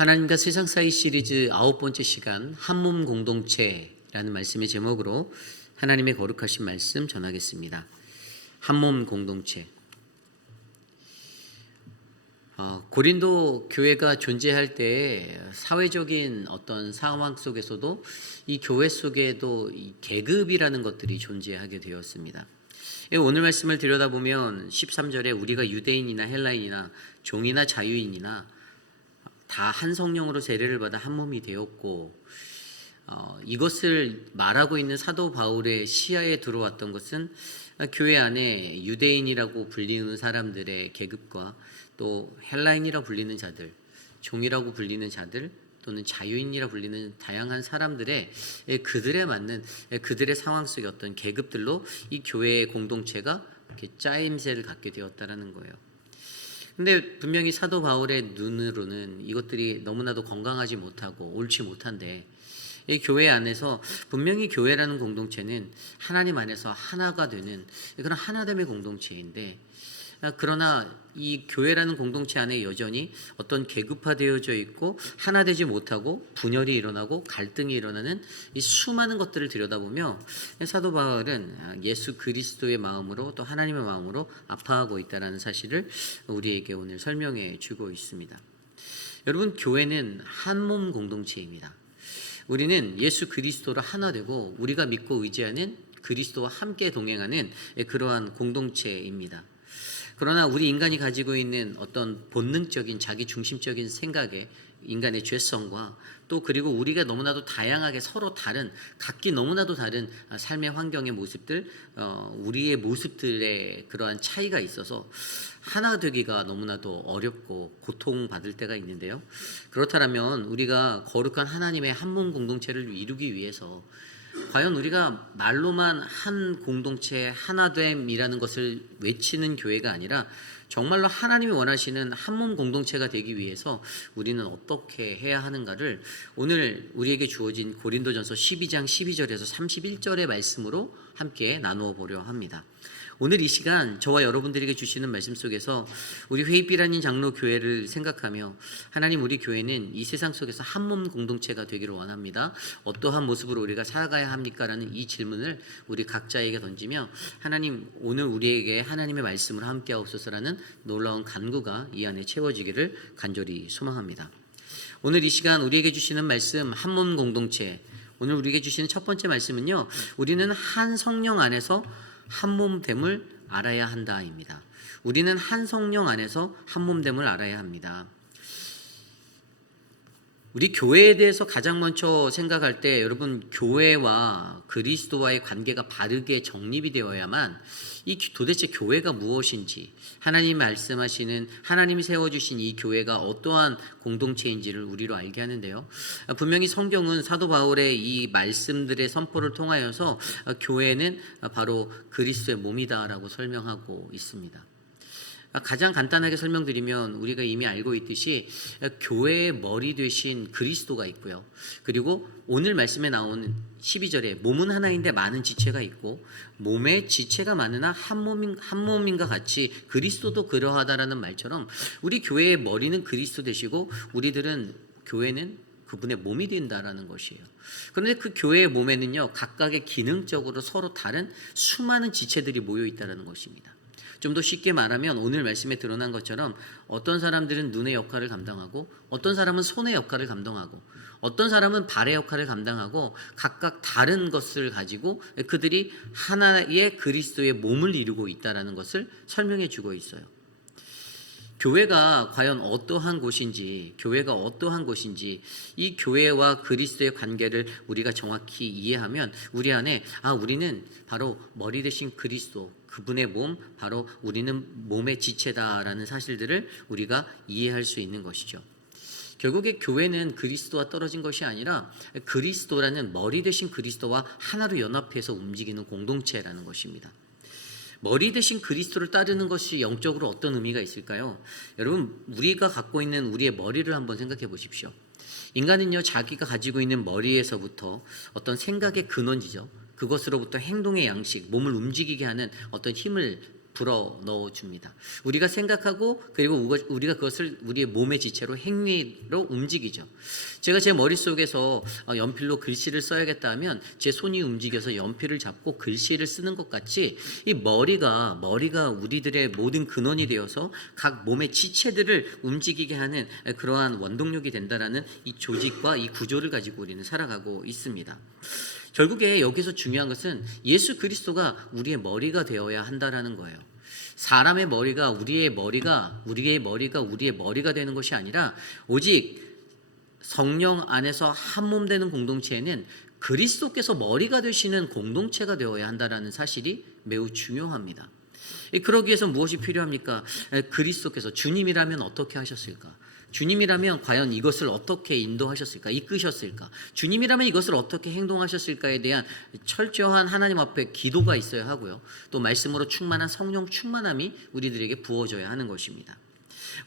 하나님과 세상 사이 시리즈 9번째 시간 한몸 공동체라는 말씀의 제목으로 하나님의 거룩하신 말씀 전하겠습니다. 한몸 공동체. 고린도 교회가 존재할 때 사회적인 어떤 상황 속에서도 이 교회 속에도 이 계급이라는 것들이 존재하게 되었습니다. 오늘 말씀을 들여다보면 13절에 우리가 유대인이나 헬라인이나 종이나 자유인이나 다 한 성령으로 세례를 받아 한 몸이 되었고, 이것을 말하고 있는 사도 바울의 시야에 들어왔던 것은 교회 안에 유대인이라고 불리는 사람들의 계급과 또 헬라인이라 불리는 자들, 종이라고 불리는 자들, 또는 자유인이라 불리는 다양한 사람들의 그들에 맞는 그들의 상황 속의 어떤 계급들로 이 교회의 공동체가 이렇게 짜임새를 갖게 되었다라는 거예요. 근데 분명히 사도 바울의 눈으로는 이것들이 너무나도 건강하지 못하고 옳지 못한데, 이 교회 안에서 분명히 교회라는 공동체는 하나님 안에서 하나가 되는 그런 하나됨의 공동체인데, 그러나 이 교회라는 공동체 안에 여전히 어떤 계급화되어져 있고 하나되지 못하고 분열이 일어나고 갈등이 일어나는 이 수많은 것들을 들여다보며 사도 바울은 예수 그리스도의 마음으로 또 하나님의 마음으로 아파하고 있다는 사실을 우리에게 오늘 설명해 주고 있습니다. 여러분, 교회는 한 몸 공동체입니다. 우리는 예수 그리스도로 하나 되고 우리가 믿고 의지하는 그리스도와 함께 동행하는 그러한 공동체입니다. 그러나 우리 인간이 가지고 있는 어떤 본능적인 자기 중심적인 생각에 인간의 죄성과 또 그리고 우리가 너무나도 다양하게 서로 다른 각기 너무나도 다른 삶의 환경의 모습들, 우리의 모습들의 그러한 차이가 있어서 하나 되기가 너무나도 어렵고 고통받을 때가 있는데요. 그렇다면 우리가 거룩한 하나님의 한 몸 공동체를 이루기 위해서 과연 우리가 말로만 한 공동체 하나됨이라는 것을 외치는 교회가 아니라 정말로 하나님이 원하시는 한 몸 공동체가 되기 위해서 우리는 어떻게 해야 하는가를 오늘 우리에게 주어진 고린도전서 12장 12절에서 31절의 말씀으로 함께 나누어 보려 합니다. 오늘 이 시간 저와 여러분들에게 주시는 말씀 속에서 우리 회입비라는 장로 교회를 생각하며 하나님, 우리 교회는 이 세상 속에서 한 몸 공동체가 되기를 원합니다. 어떠한 모습으로 우리가 살아가야 합니까? 라는 이 질문을 우리 각자에게 던지며 하나님, 오늘 우리에게 하나님의 말씀을 함께 하옵소서라는 놀라운 간구가 이 안에 채워지기를 간절히 소망합니다. 오늘 이 시간 우리에게 주시는 말씀 한 몸 공동체, 오늘 우리에게 주시는 첫 번째 말씀은요, 우리는 한 성령 안에서 한 몸됨을 알아야 한다입니다. 우리는 한 성령 안에서 한 몸됨을 알아야 합니다. 우리 교회에 대해서 가장 먼저 생각할 때 여러분, 교회와 그리스도와의 관계가 바르게 정립이 되어야만 이 도대체 교회가 무엇인지, 하나님이 말씀하시는, 하나님이 세워주신 이 교회가 어떠한 공동체인지를 우리로 알게 하는데요. 분명히 성경은 사도 바울의 이 말씀들의 선포를 통하여서 교회는 바로 그리스도의 몸이다라고 설명하고 있습니다. 가장 간단하게 설명드리면 우리가 이미 알고 있듯이 교회의 머리 되신 그리스도가 있고요. 그리고 오늘 말씀에 나오는 12절에 몸은 하나인데 많은 지체가 있고 몸에 지체가 많으나 한 몸인가 같이 그리스도도 그러하다라는 말처럼 우리 교회의 머리는 그리스도 되시고 우리들은, 교회는 그분의 몸이 된다라는 것이에요. 그런데 그 교회의 몸에는요, 각각의 기능적으로 서로 다른 수많은 지체들이 모여 있다는 것입니다. 좀 더 쉽게 말하면 오늘 말씀에 드러난 것처럼 어떤 사람들은 눈의 역할을 감당하고 어떤 사람은 손의 역할을 감당하고 어떤 사람은 발의 역할을 감당하고 각각 다른 것을 가지고 그들이 하나의 그리스도의 몸을 이루고 있다는 것을 설명해 주고 있어요. 교회가 과연 어떠한 곳인지, 이 교회와 그리스도의 관계를 우리가 정확히 이해하면 우리 안에 우리는 바로 머리 대신 그리스도, 그분의 몸, 바로 우리는 몸의 지체다라는 사실들을 우리가 이해할 수 있는 것이죠. 결국에 교회는 그리스도와 떨어진 것이 아니라 그리스도라는 머리 대신 그리스도와 하나로 연합해서 움직이는 공동체라는 것입니다. 머리 대신 그리스도를 따르는 것이 영적으로 어떤 의미가 있을까요? 여러분, 우리가 갖고 있는 우리의 머리를 한번 생각해 보십시오. 인간은요, 자기가 가지고 있는 머리에서부터 어떤 생각의 근원이죠. 그것으로부터 행동의 양식, 몸을 움직이게 하는 어떤 힘을 불어 넣어 줍니다. 우리가 생각하고 그리고 우리가 그것을 우리의 몸의 지체로 행위로 움직이죠. 제가 제 머릿속에서 연필로 글씨를 써야겠다 하면 제 손이 움직여서 연필을 잡고 글씨를 쓰는 것 같이 이 머리가 우리들의 모든 근원이 되어서 각 몸의 지체들을 움직이게 하는 그러한 원동력이 된다라는 이 조직과 이 구조를 가지고 우리는 살아가고 있습니다. 결국에 여기서 중요한 것은 예수 그리스도가 우리의 머리가 되어야 한다라는 거예요. 사람의 머리가 우리의 머리가 되는 것이 아니라 오직 성령 안에서 한 몸 되는 공동체에는 그리스도께서 머리가 되시는 공동체가 되어야 한다라는 사실이 매우 중요합니다. 그러기 위해서 무엇이 필요합니까? 그리스도께서 주님이라면 어떻게 하셨을까? 주님이라면 과연 이것을 어떻게 인도하셨을까? 이끄셨을까? 주님이라면 이것을 어떻게 행동하셨을까에 대한 철저한 하나님 앞에 기도가 있어야 하고요. 또 말씀으로 충만한 성령 충만함이 우리들에게 부어져야 하는 것입니다.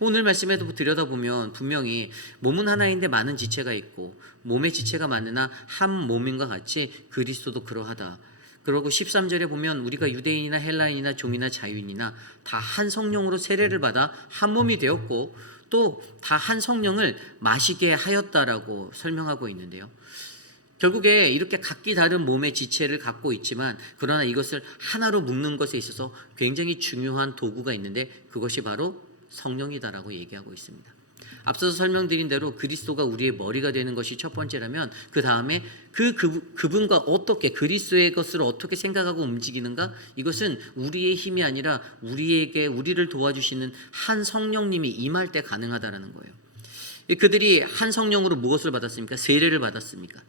오늘 말씀에도 들여다보면 분명히 몸은 하나인데 많은 지체가 있고 몸의 지체가 많으나 한 몸인과 같이 그리스도도 그러하다. 그리고 13절에 보면 우리가 유대인이나 헬라인이나 종이나 자유인이나 다 한 성령으로 세례를 받아 한 몸이 되었고 또 다 한 성령을 마시게 하였다라고 설명하고 있는데요. 결국에 이렇게 각기 다른 몸의 지체를 갖고 있지만 그러나 이것을 하나로 묶는 것에 있어서 굉장히 중요한 도구가 있는데 그것이 바로 성령이다라고 얘기하고 있습니다. 앞서서 설명드린 대로 그리스도가 우리의 머리가 되는 것이 첫 번째라면 그 다음에 그분과 어떻게 그리스도의 것을 어떻게 생각하고 움직이는가, 이것은 우리의 힘이 아니라 우리를 도와주시는 한 성령님이 임할 때 가능하다라는 거예요. 그들이 한 성령으로 무엇을 받았습니까? 세례를 받았습니까?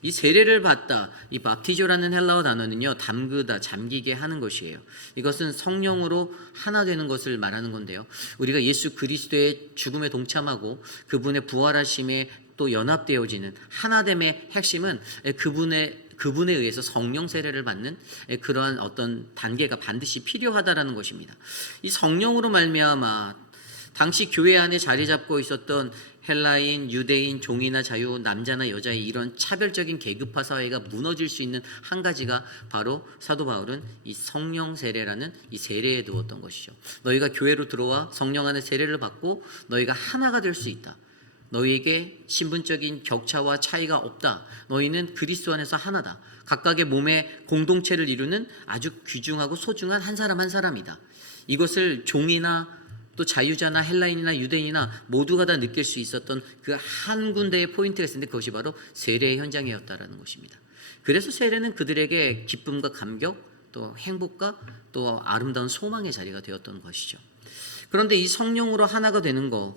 이 세례를 받다, 이 밥티조라는 헬라어 단어는요, 담그다, 잠기게 하는 것이에요. 이것은 성령으로 하나 되는 것을 말하는 건데요. 우리가 예수 그리스도의 죽음에 동참하고 그분의 부활하심에 또 연합되어지는 하나됨의 핵심은 그분에 의해서 성령 세례를 받는 그러한 어떤 단계가 반드시 필요하다라는 것입니다. 이 성령으로 말미암아 당시 교회 안에 자리 잡고 있었던 헬라인, 유대인, 종이나 자유, 남자나 여자의 이런 차별적인 계급화 사회가 무너질 수 있는 한 가지가 바로 사도 바울은 이 성령 세례라는 이 세례에 두었던 것이죠. 너희가 교회로 들어와 성령 안에 세례를 받고 너희가 하나가 될 수 있다. 너희에게 신분적인 격차와 차이가 없다. 너희는 그리스도 안에서 하나다. 각각의 몸의 공동체를 이루는 아주 귀중하고 소중한 한 사람 한 사람이다. 이것을 종이나 또 자유자나 헬라인이나 유대인이나 모두가 다 느낄 수 있었던 그 한 군데의 포인트가 있었는데 그것이 바로 세례의 현장이었다라는 것입니다. 그래서 세례는 그들에게 기쁨과 감격, 또 행복과 또 아름다운 소망의 자리가 되었던 것이죠. 그런데 이 성령으로 하나가 되는 거,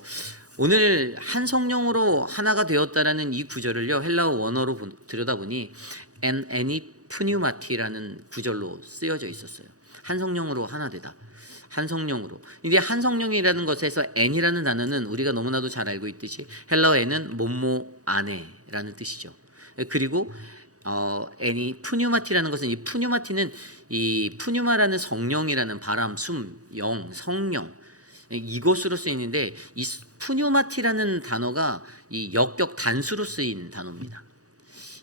오늘 한 성령으로 하나가 되었다라는 이 구절을요, 헬라어 원어로 들여다보니 애니 푸뉴마티라는 구절로 쓰여져 있었어요. 한 성령으로 하나 되다. 한 성령으로. 이게 한 성령이라는 것에서 N이라는 단어는 우리가 너무나도 잘 알고 있듯이 헬라어 N은 몸모 안에라는 뜻이죠. 그리고 N이 푸뉴마티라는 것은 이 푸뉴마티는 이 푸뉴마라는 성령이라는 바람, 숨, 영, 성령 이것으로 쓰이는데 이 푸뉴마티라는 단어가 이 역격 단수로 쓰인 단어입니다.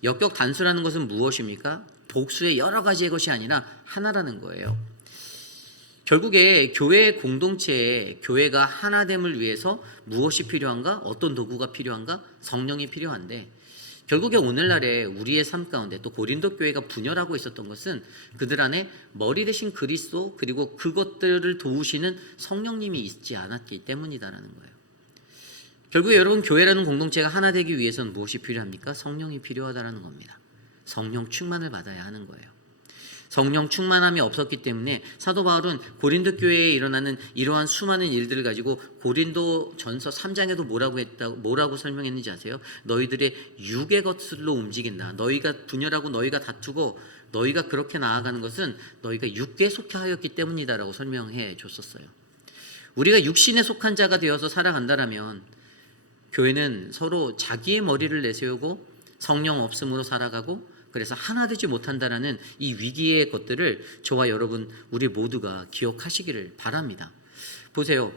역격 단수라는 것은 무엇입니까? 복수의 여러 가지의 것이 아니라 하나라는 거예요. 결국에 교회 공동체에 교회가 하나됨을 위해서 무엇이 필요한가? 어떤 도구가 필요한가? 성령이 필요한데 결국에 오늘날에 우리의 삶 가운데 또 고린도 교회가 분열하고 있었던 것은 그들 안에 머리 대신 그리스도 그리고 그것들을 도우시는 성령님이 있지 않았기 때문이다라는 거예요. 결국에 여러분 교회라는 공동체가 하나 되기 위해서는 무엇이 필요합니까? 성령이 필요하다라는 겁니다. 성령 충만을 받아야 하는 거예요. 성령 충만함이 없었기 때문에 사도 바울은 고린도 교회에 일어나는 이러한 수많은 일들을 가지고 고린도 전서 3장에도 뭐라고 설명했는지 아세요? 너희들의 육의 것으로 움직인다. 너희가 분열하고 너희가 다투고 너희가 그렇게 나아가는 것은 너희가 육에 속해 하였기 때문이다라고 설명해 줬었어요. 우리가 육신에 속한 자가 되어서 살아간다라면 교회는 서로 자기의 머리를 내세우고 성령 없음으로 살아가고 그래서 하나 되지 못한다라는 이 위기의 것들을 저와 여러분 우리 모두가 기억하시기를 바랍니다. 보세요.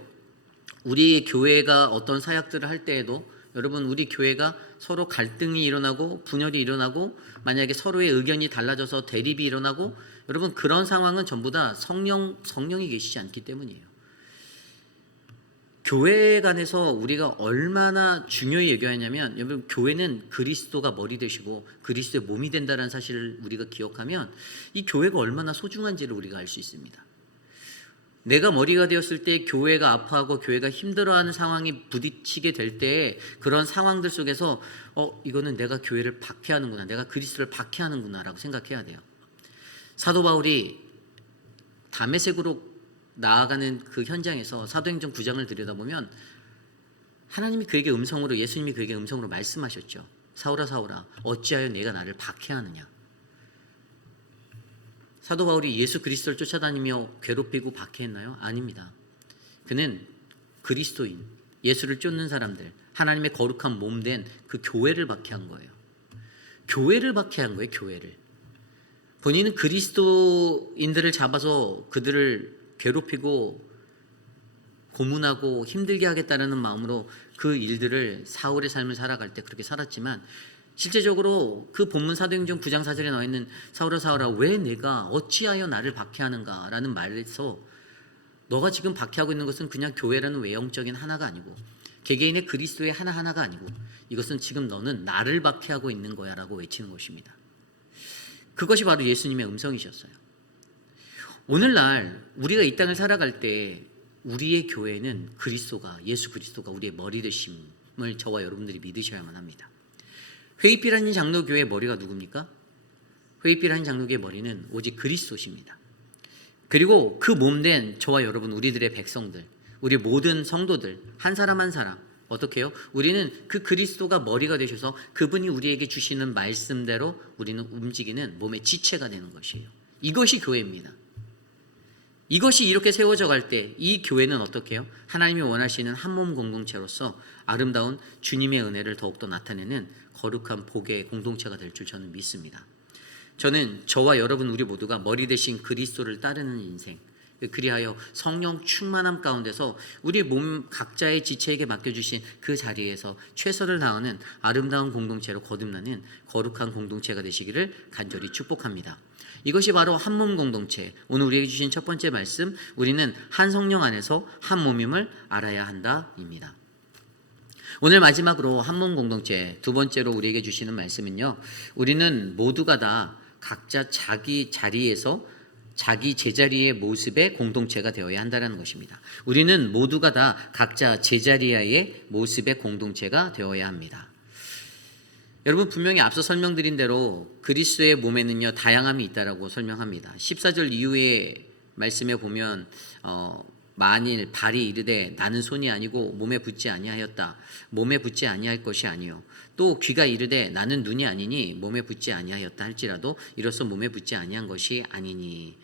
우리 교회가 어떤 사역들을 할 때에도 여러분, 우리 교회가 서로 갈등이 일어나고 분열이 일어나고 만약에 서로의 의견이 달라져서 대립이 일어나고, 여러분, 그런 상황은 전부 다 성령이 계시지 않기 때문이에요. 교회 간에서 우리가 얼마나 중요히 얘기하냐면, 여러분, 교회는 그리스도가 머리 되시고 그리스도의 몸이 된다는 사실을 우리가 기억하면 이 교회가 얼마나 소중한지를 우리가 알 수 있습니다. 내가 머리가 되었을 때 교회가 아파하고 교회가 힘들어하는 상황이 부딪히게 될 때, 그런 상황들 속에서 이거는 내가 교회를 박해하는구나, 내가 그리스도를 박해하는구나 라고 생각해야 돼요. 사도 바울이 다메섹으로 나아가는 그 현장에서 사도행전 9장을 들여다보면 하나님이 그에게 음성으로, 예수님이 그에게 음성으로 말씀하셨죠. 사울아 사울아, 어찌하여 내가 나를 박해하느냐. 사도 바울이 예수 그리스도를 쫓아다니며 괴롭히고 박해했나요? 아닙니다. 그는 그리스도인, 예수를 쫓는 사람들, 하나님의 거룩한 몸 된 그 교회를 박해한 거예요. 교회를 박해한 거예요. 교회를. 본인은 그리스도인들을 잡아서 그들을 괴롭히고 고문하고 힘들게 하겠다는 마음으로 그 일들을 사울의 삶을 살아갈 때 그렇게 살았지만, 실제적으로 그 본문 사도행전 9장 4절에 나와 있는 사울아 사울아 왜 내가 어찌하여 나를 박해하는가 라는 말에서, 너가 지금 박해하고 있는 것은 그냥 교회라는 외형적인 하나가 아니고 개개인의 그리스도의 하나하나가 아니고, 이것은 지금 너는 나를 박해하고 있는 거야 라고 외치는 것입니다. 그것이 바로 예수님의 음성이셨어요. 오늘날 우리가 이 땅을 살아갈 때 우리의 교회는 그리스도가, 예수 그리스도가 우리의 머리 되심을 저와 여러분들이 믿으셔야만 합니다. 회의필하는 장로교회의 머리가 누굽니까? 회의필하는 장로교회의 머리는 오직 그리스도십니다. 그리고 그 몸된 저와 여러분, 우리들의 백성들, 우리 모든 성도들 한 사람 한 사람, 어떻게 해요? 우리는 그 그리스도가 머리가 되셔서 그분이 우리에게 주시는 말씀대로 우리는 움직이는 몸의 지체가 되는 것이에요. 이것이 교회입니다. 이것이 이렇게 세워져 갈 때 이 교회는 어떻게 해요? 하나님이 원하시는 한몸 공동체로서 아름다운 주님의 은혜를 더욱더 나타내는 거룩한 복의 공동체가 될 줄 저는 믿습니다. 저는 저와 여러분 우리 모두가 머리 대신 그리스도를 따르는 인생, 그리하여 성령 충만함 가운데서 우리 몸 각자의 지체에게 맡겨주신 그 자리에서 최선을 다하는 아름다운 공동체로 거듭나는 거룩한 공동체가 되시기를 간절히 축복합니다. 이것이 바로 한몸 공동체, 오늘 우리에게 주신 첫 번째 말씀, 우리는 한 성령 안에서 한 몸임을 알아야 한다입니다. 오늘 마지막으로 한몸 공동체, 두 번째로 우리에게 주시는 말씀은요, 우리는 모두가 다 각자 자기 자리에서 자기 제자리의 모습의 공동체가 되어야 한다는 것입니다. 우리는 모두가 다 각자 제자리의 모습의 공동체가 되어야 합니다. 여러분, 분명히 앞서 설명드린 대로 그리스도의 몸에는요 다양함이 있다라고 설명합니다. 14절 이후의 말씀에 보면 만일 발이 이르되 나는 손이 아니고 몸에 붙지 아니하였다, 몸에 붙지 아니할 것이 아니요, 또 귀가 이르되 나는 눈이 아니니 몸에 붙지 아니하였다 할지라도 이로써 몸에 붙지 아니한 것이 아니니.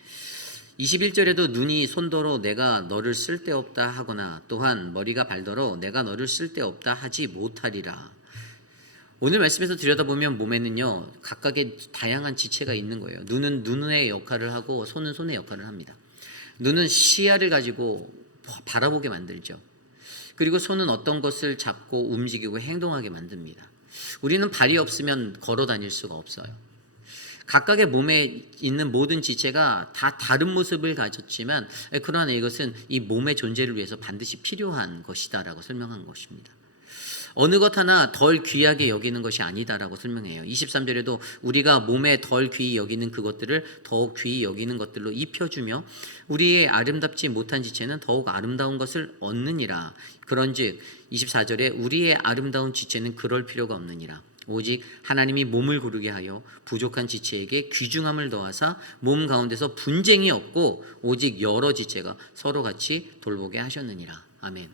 21절에도 눈이 손더러 내가 너를 쓸데없다 하거나 또한 머리가 발더러 내가 너를 쓸데없다 하지 못하리라. 오늘 말씀에서 들여다보면 몸에는요 각각의 다양한 지체가 있는 거예요. 눈은 눈의 역할을 하고 손은 손의 역할을 합니다. 눈은 시야를 가지고 바라보게 만들죠. 그리고 손은 어떤 것을 잡고 움직이고 행동하게 만듭니다. 우리는 발이 없으면 걸어 다닐 수가 없어요. 각각의 몸에 있는 모든 지체가 다 다른 모습을 가졌지만, 그러나 이것은 이 몸의 존재를 위해서 반드시 필요한 것이다라고 설명한 것입니다. 어느 것 하나 덜 귀하게 여기는 것이 아니다라고 설명해요. 23절에도 우리가 몸에 덜 귀히 여기는 그것들을 더욱 귀히 여기는 것들로 입혀주며 우리의 아름답지 못한 지체는 더욱 아름다운 것을 얻느니라. 그런즉 24절에 우리의 아름다운 지체는 그럴 필요가 없느니라. 오직 하나님이 몸을 고르게 하여 부족한 지체에게 귀중함을 더하사 몸 가운데서 분쟁이 없고 오직 여러 지체가 서로 같이 돌보게 하셨느니라. 아멘.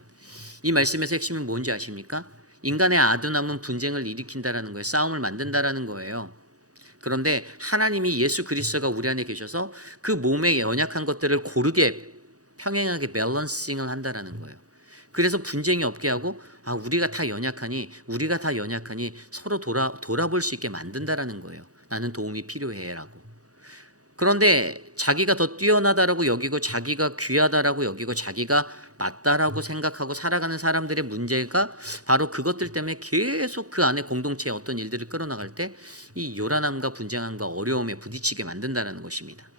이 말씀에서 핵심은 뭔지 아십니까? 인간의 아둔함은 분쟁을 일으킨다라는 거예요. 싸움을 만든다라는 거예요. 그런데 하나님이 예수 그리스도가 우리 안에 계셔서 그 몸의 연약한 것들을 고르게 평행하게 밸런싱을 한다라는 거예요. 그래서 분쟁이 없게 하고 우리가 다 연약하니 서로 돌아볼 수 있게 만든다라는 거예요. 나는 도움이 필요해라고. 그런데 자기가 더 뛰어나다라고 여기고 자기가 귀하다라고 여기고 자기가 맞다라고 생각하고 살아가는 사람들의 문제가 바로 그것들 때문에 계속 그 안에 공동체에 어떤 일들을 끌어나갈 때 이 요란함과 분쟁함과 어려움에 부딪히게 만든다는 것입니다.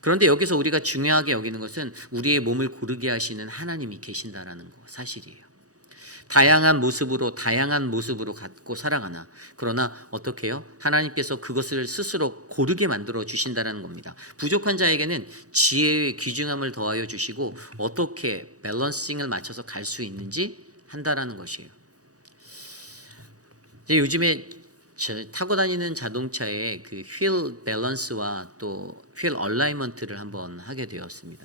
그런데 여기서 우리가 중요하게 여기는 것은 우리의 몸을 고르게 하시는 하나님이 계신다라는 거 사실이에요. 다양한 모습으로 갖고 살아가나 그러나 어떻게 해요? 하나님께서 그것을 스스로 고르게 만들어 주신다는 겁니다. 부족한 자에게는 지혜의 귀중함을 더하여 주시고 어떻게 밸런싱을 맞춰서 갈 수 있는지 한다라는 것이에요. 이제 요즘에 타고 다니는 자동차의 그 휠 밸런스와 또 휠 얼라이먼트를 한번 하게 되었습니다.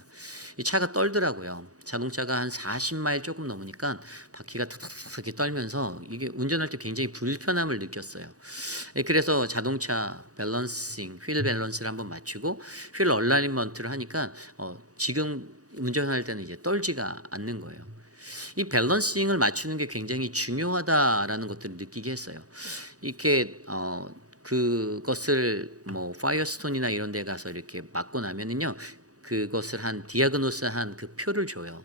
이 차가 떨더라고요. 자동차가 한 40마일 조금 넘으니까 바퀴가 탁탁탁 떨면서 이게 운전할 때 굉장히 불편함을 느꼈어요. 그래서 자동차 밸런싱, 휠 밸런스를 한번 맞추고 휠 얼라이먼트를 하니까 지금 운전할 때는 이제 떨지가 않는 거예요. 이 밸런싱을 맞추는 게 굉장히 중요하다라는 것들을 느끼게 했어요. 이렇게 그것을 뭐 파이어스톤이나 이런 데 가서 이렇게 맞고 나면은요. 그것을 한 디아그노스한 그 표를 줘요.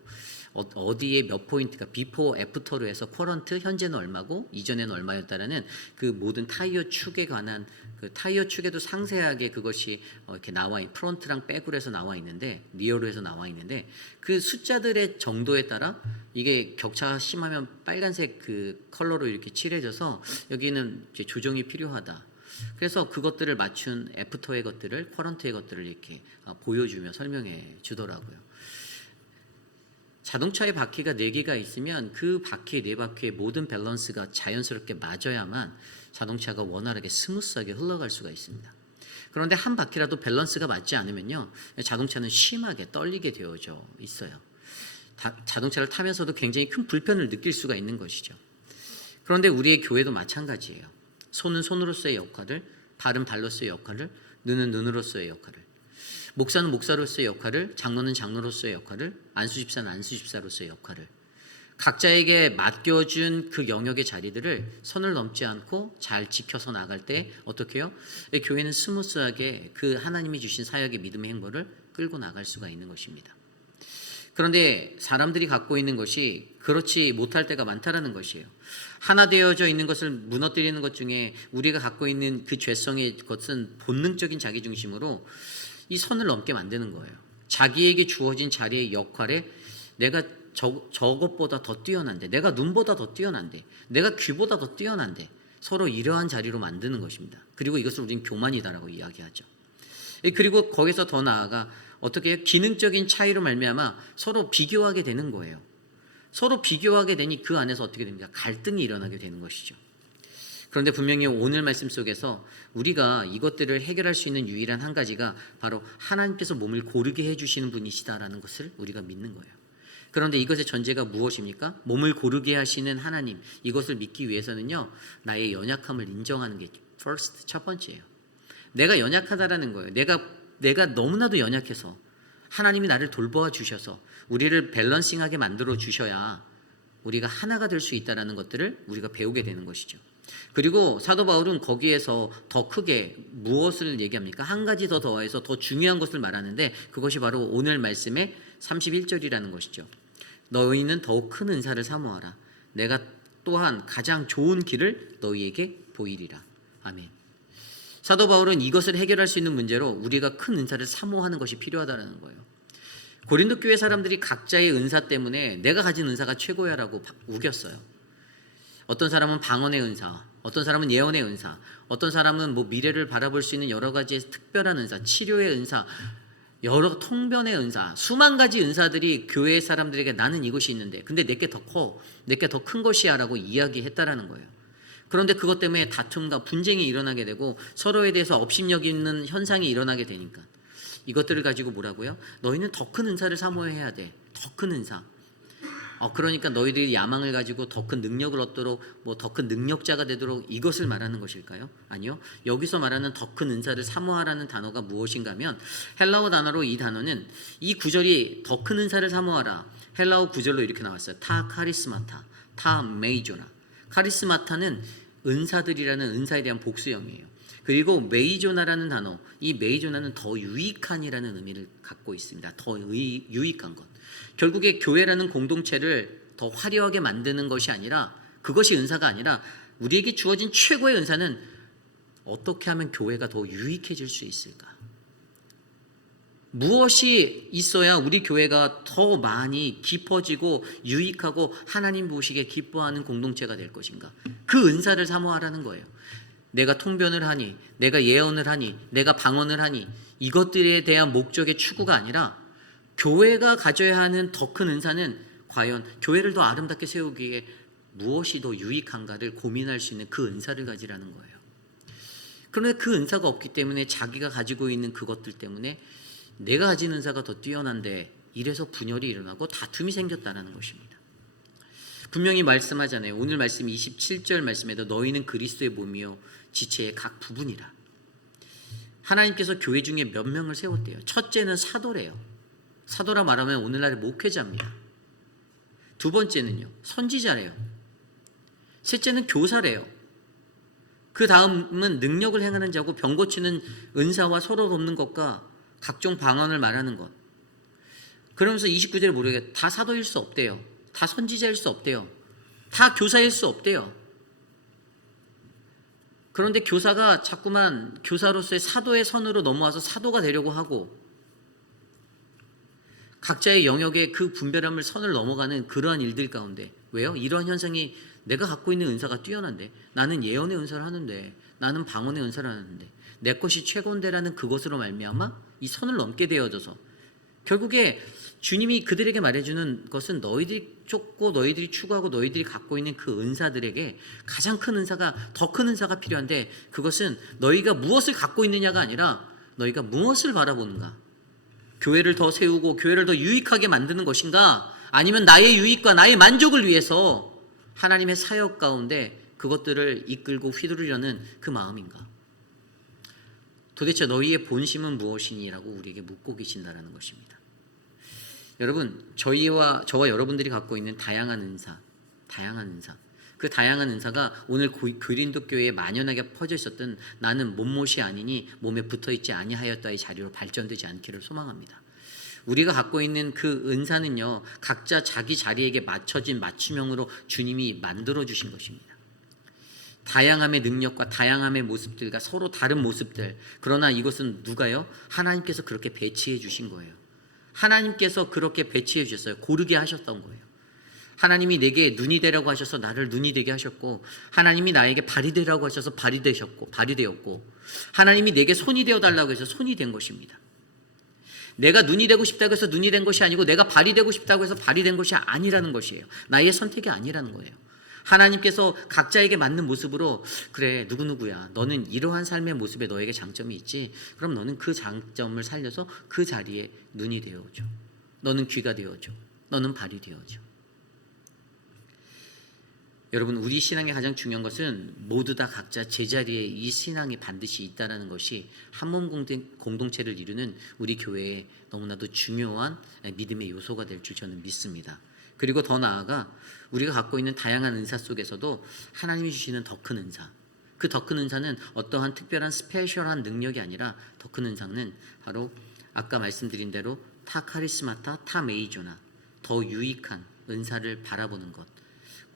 어디에 몇 포인트가 비포 애프터로 해서 커런트 현재는 얼마고 이전에는 얼마였다라는 그 모든 타이어 축에 관한 그 타이어 축에도 상세하게 그것이 이렇게 나와 있는 프론트랑 백으로 해서 나와 있는데 리어로 해서 나와 있는데 그 숫자들의 정도에 따라 이게 격차가 심하면 빨간색 그 컬러로 이렇게 칠해져서 여기는 이제 조정이 필요하다. 그래서 그것들을 맞춘 애프터의 것들을 커런트의 것들을 이렇게 보여주며 설명해 주더라고요. 자동차의 바퀴가 4개가 있으면 그 바퀴 4바퀴의 모든 밸런스가 자연스럽게 맞아야만 자동차가 원활하게 스무스하게 흘러갈 수가 있습니다. 그런데 한 바퀴라도 밸런스가 맞지 않으면요 자동차는 심하게 떨리게 되어져 있어요. 자동차를 타면서도 굉장히 큰 불편을 느낄 수가 있는 것이죠. 그런데 우리의 교회도 마찬가지예요. 손은 손으로서의 역할을, 발은 발로서의 역할을, 눈은 눈으로서의 역할을, 목사는 목사로서의 역할을, 장로는 장로로서의 역할을, 안수집사는 안수집사로서의 역할을 각자에게 맡겨준 그 영역의 자리들을 선을 넘지 않고 잘 지켜서 나갈 때 어떻게 해요? 교회는 스무스하게 그 하나님이 주신 사역의 믿음의 행보를 끌고 나갈 수가 있는 것입니다. 그런데 사람들이 갖고 있는 것이 그렇지 못할 때가 많다라는 것이에요. 하나 되어져 있는 것을 무너뜨리는 것 중에 우리가 갖고 있는 그 죄성의 것은 본능적인 자기중심으로 이 선을 넘게 만드는 거예요. 자기에게 주어진 자리의 역할에 내가 저것보다 더 뛰어난데, 내가 눈보다 더 뛰어난데, 내가 귀보다 더 뛰어난데 서로 이러한 자리로 만드는 것입니다. 그리고 이것을 우리는 교만이다라고 이야기하죠. 그리고 거기서 더 나아가 어떻게 해요? 기능적인 차이로 말미암아 서로 비교하게 되는 거예요. 서로 비교하게 되니 그 안에서 어떻게 됩니까? 갈등이 일어나게 되는 것이죠. 그런데 분명히 오늘 말씀 속에서 우리가 이것들을 해결할 수 있는 유일한 한 가지가 바로 하나님께서 몸을 고르게 해주시는 분이시다라는 것을 우리가 믿는 거예요. 그런데 이것의 전제가 무엇입니까? 몸을 고르게 하시는 하나님, 이것을 믿기 위해서는요 나의 연약함을 인정하는 게 first, 첫 번째예요. 내가 연약하다라는 거예요. 내가 너무나도 연약해서 하나님이 나를 돌보아 주셔서 우리를 밸런싱하게 만들어 주셔야 우리가 하나가 될 수 있다는 것들을 우리가 배우게 되는 것이죠. 그리고 사도 바울은 거기에서 더 크게 무엇을 얘기합니까? 한 가지 더 더해서 더 중요한 것을 말하는데 그것이 바로 오늘 말씀의 31절이라는 것이죠. 너희는 더욱 큰 은사를 사모하라. 내가 또한 가장 좋은 길을 너희에게 보이리라. 아멘. 사도 바울은 이것을 해결할 수 있는 문제로 우리가 큰 은사를 사모하는 것이 필요하다는 거예요. 고린도 교회 사람들이 각자의 은사 때문에 내가 가진 은사가 최고야라고 우겼어요. 어떤 사람은 방언의 은사, 어떤 사람은 예언의 은사, 어떤 사람은 뭐 미래를 바라볼 수 있는 여러 가지의 특별한 은사, 치료의 은사, 여러 통변의 은사, 수만 가지 은사들이 교회 사람들에게 나는 이것이 있는데 근데 내게 더 커, 내게 더 큰 것이야 라고 이야기했다라는 거예요. 그런데 그것 때문에 다툼과 분쟁이 일어나게 되고 서로에 대해서 업신여기 있는 현상이 일어나게 되니까 이것들을 가지고 뭐라고요? 너희는 더 큰 은사를 사모해야 돼. 더 큰 은사. 그러니까 너희들이 야망을 가지고 더 큰 능력을 얻도록 뭐 더 큰 능력자가 되도록 이것을 말하는 것일까요? 아니요. 여기서 말하는 더 큰 은사를 사모하라는 단어가 무엇인가 하면 헬라어 단어로 이 단어는 이 구절이 더 큰 은사를 사모하라. 헬라어 구절로 이렇게 나왔어요. 타 카리스마타, 타 메이조나. 카리스마타는 은사들이라는 은사에 대한 복수형이에요. 그리고 메이조나라는 단어, 이 메이조나는 더 유익한이라는 의미를 갖고 있습니다. 더 유익한 것. 결국에 교회라는 공동체를 더 화려하게 만드는 것이 아니라, 그것이 은사가 아니라 우리에게 주어진 최고의 은사는 어떻게 하면 교회가 더 유익해질 수 있을까? 무엇이 있어야 우리 교회가 더 많이 깊어지고 유익하고 하나님 보시기에 기뻐하는 공동체가 될 것인가? 그 은사를 사모하라는 거예요. 내가 통변을 하니, 내가 예언을 하니, 내가 방언을 하니, 이것들에 대한 목적의 추구가 아니라 교회가 가져야 하는 더 큰 은사는 과연 교회를 더 아름답게 세우기에 무엇이 더 유익한가를 고민할 수 있는 그 은사를 가지라는 거예요. 그런데 그 은사가 없기 때문에 자기가 가지고 있는 그것들 때문에 내가 가진 은사가 더 뛰어난데, 이래서 분열이 일어나고 다툼이 생겼다는 것입니다. 분명히 말씀하잖아요. 오늘 말씀 27절 말씀에도 너희는 그리스도의 몸이요 지체의 각 부분이라. 하나님께서 교회 중에 몇 명을 세웠대요. 첫째는 사도래요. 사도라 말하면 오늘날의 목회자입니다. 두 번째는요, 선지자래요. 셋째는 교사래요. 그 다음은 능력을 행하는 자고 병 고치는 은사와 서로 돕는 것과 각종 방언을 말하는 것. 그러면서 29절에 모르게 다 사도일 수 없대요. 다 선지자일 수 없대요. 다 교사일 수 없대요. 그런데 교사가 자꾸만 교사로서의 사도의 선으로 넘어와서 사도가 되려고 하고, 각자의 영역에 그 분별함을 선을 넘어가는 그러한 일들 가운데, 왜요? 이러한 현상이 내가 갖고 있는 은사가 뛰어난데, 나는 예언의 은사를 하는데, 나는 방언의 은사를 하는데, 내 것이 최고인데라는 그것으로 말미암아 이 선을 넘게 되어져서, 결국에 주님이 그들에게 말해주는 것은 너희들이 쫓고 너희들이 추구하고 너희들이 갖고 있는 그 은사들에게 가장 큰 은사가, 더 큰 은사가 필요한데, 그것은 너희가 무엇을 갖고 있느냐가 아니라 너희가 무엇을 바라보는가. 교회를 더 세우고 교회를 더 유익하게 만드는 것인가, 아니면 나의 유익과 나의 만족을 위해서 하나님의 사역 가운데 그것들을 이끌고 휘두르려는 그 마음인가. 도대체 너희의 본심은 무엇이니라고 우리에게 묻고 계신다라는 것입니다. 여러분, 저와 여러분들이 갖고 있는 다양한 은사, 그 다양한 은사가 오늘 고린도 교회에 만연하게 퍼져 있었던 나는 몸못이 아니니 몸에 붙어있지 아니하였다의 자리로 발전되지 않기를 소망합니다. 우리가 갖고 있는 그 은사는요, 각자 자기 자리에게 맞춰진 맞춤형으로 주님이 만들어 주신 것입니다. 다양함의 능력과 다양함의 모습들과 서로 다른 모습들, 그러나 이것은 누가요? 하나님께서 그렇게 배치해 주신 거예요. 하나님께서 그렇게 배치해 주셨어요. 고르게 하셨던 거예요. 하나님이 내게 눈이 되라고 하셔서 나를 눈이 되게 하셨고, 하나님이 나에게 발이 되라고 하셔서 발이 되었고, 하나님이 내게 손이 되어달라고 해서 손이 된 것입니다. 내가 눈이 되고 싶다고 해서 눈이 된 것이 아니고, 내가 발이 되고 싶다고 해서 발이 된 것이 아니라는 것이에요. 나의 선택이 아니라는 거예요. 하나님께서 각자에게 맞는 모습으로, 그래 누구누구야, 너는 이러한 삶의 모습에 너에게 장점이 있지, 그럼 너는 그 장점을 살려서 그 자리에 눈이 되어줘, 너는 귀가 되어줘, 너는 발이 되어줘. 여러분, 우리 신앙의 가장 중요한 것은 모두 다 각자 제자리에 이 신앙이 반드시 있다는 것이 한몸 공동체를 이루는 우리 교회의 너무나도 중요한 믿음의 요소가 될 줄 저는 믿습니다. 그리고 더 나아가 우리가 갖고 있는 다양한 은사 속에서도 하나님이 주시는 더 큰 은사, 그 더 큰 은사는 어떠한 특별한 스페셜한 능력이 아니라, 더 큰 은사는 바로 아까 말씀드린 대로 타 카리스마타 타 메이조나, 더 유익한 은사를 바라보는 것,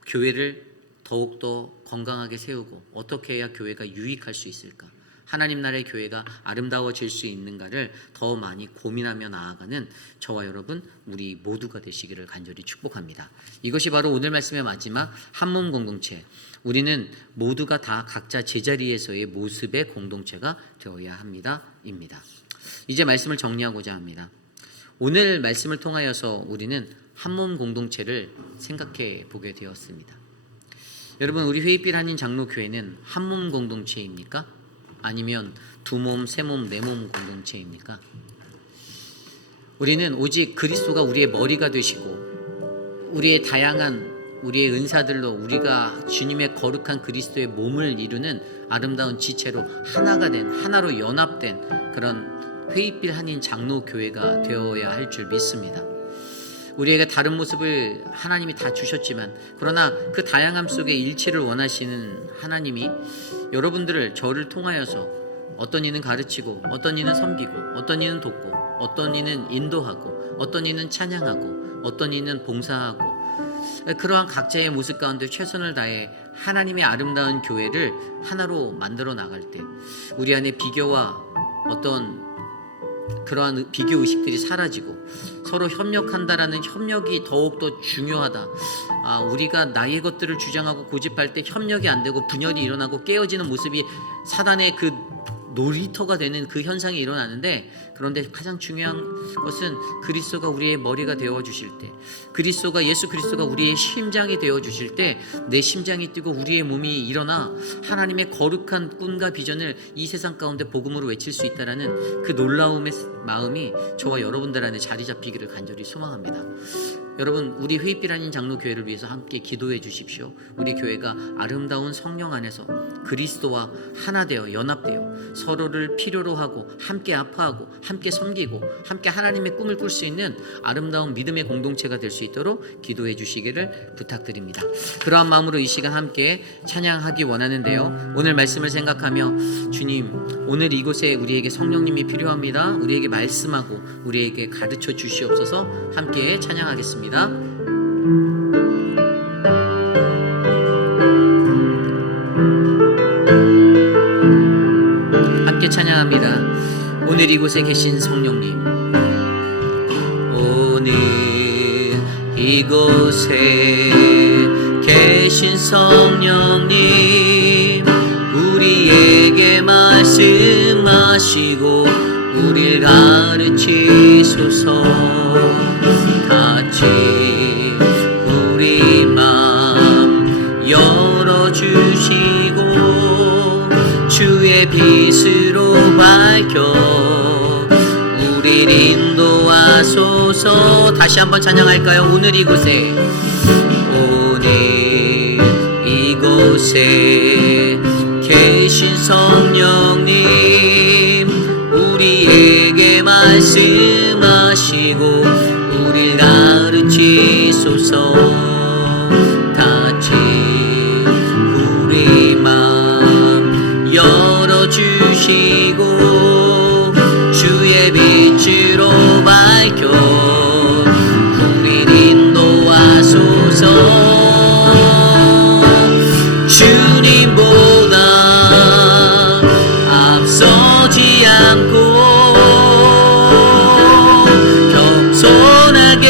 교회를 더욱더 건강하게 세우고 어떻게 해야 교회가 유익할 수 있을까, 하나님 나라의 교회가 아름다워질 수 있는가를 더 많이 고민하며 나아가는 저와 여러분 우리 모두가 되시기를 간절히 축복합니다. 이것이 바로 오늘 말씀의 마지막 한몸 공동체, 우리는 모두가 다 각자 제자리에서의 모습의 공동체가 되어야 합니다 입니다. 이제 말씀을 정리하고자 합니다. 오늘 말씀을 통하여서 우리는 한몸 공동체를 생각해 보게 되었습니다. 여러분, 우리 회의빛 한인 장로교회는 한몸 공동체입니까? 아니면 두 몸, 세 몸, 네 몸 공동체입니까? 우리는 오직 그리스도가 우리의 머리가 되시고, 우리의 다양한 우리의 은사들로 우리가 주님의 거룩한 그리스도의 몸을 이루는 아름다운 지체로 하나가 된, 하나로 연합된 그런 회의빛 한인 장로교회가 되어야 할 줄 믿습니다. 우리에게 다른 모습을 하나님이 다 주셨지만, 그러나 그 다양함 속에 일치를 원하시는 하나님이 여러분들을, 저를 통하여서 어떤 이는 가르치고, 어떤 이는 섬기고, 어떤 이는 돕고, 어떤 이는 인도하고, 어떤 이는 찬양하고, 어떤 이는 봉사하고, 그러한 각자의 모습 가운데 최선을 다해 하나님의 아름다운 교회를 하나로 만들어 나갈 때, 우리 안에 비교와 어떤 그러한 비교 의식들이 사라지고 서로 협력한다라는 협력이 더욱더 중요하다. 우리가 나의 것들을 주장하고 고집할 때 협력이 안 되고 분열이 일어나고 깨어지는 모습이 사단의 그 놀이터가 되는 그 현상이 일어나는데, 그런데 가장 중요한 것은 그리스도가 우리의 머리가 되어 주실 때, 예수 그리스도가 우리의 심장이 되어 주실 때 내 심장이 뛰고 우리의 몸이 일어나 하나님의 거룩한 꿈과 비전을 이 세상 가운데 복음으로 외칠 수 있다라는 그 놀라움의 마음이 저와 여러분들 안에 자리 잡히기를 간절히 소망합니다. 여러분, 우리 회의빛 아닌 장로교회를 위해서 함께 기도해 주십시오. 우리 교회가 아름다운 성령 안에서 그리스도와 하나 되어 연합되어 서로를 필요로 하고 함께 아파하고 함께 섬기고 함께 하나님의 꿈을 꿀 수 있는 아름다운 믿음의 공동체가 될 수 있도록 기도해 주시기를 부탁드립니다. 그러한 마음으로 이 시간 함께 찬양하기 원하는데요, 오늘 말씀을 생각하며, 주님, 오늘 이곳에 우리에게 성령님이 필요합니다. 우리에게 말씀하고 우리에게 가르쳐 주시옵소서. 함께 찬양하겠습니다. 함께 찬양합니다. 오늘 이곳에 계신 성령님, 오늘 이곳에 계신 성령님, 우리에게 말씀하시고 우릴 가르치소서. 같이 우리 맘 열어주시고 주의 빛으로 밝혀 우릴 인도하소서. 다시 한번 찬양할까요? 오늘 이곳에, 오늘 이곳에 계신 성령님, 우리에게 말씀하시고 우릴 가르치소서. 같이 우리 맘 열어주시고 주의 빛으로 밝혀 우릴 인도하소서. 주님보다 앞서지 않고 겸손하게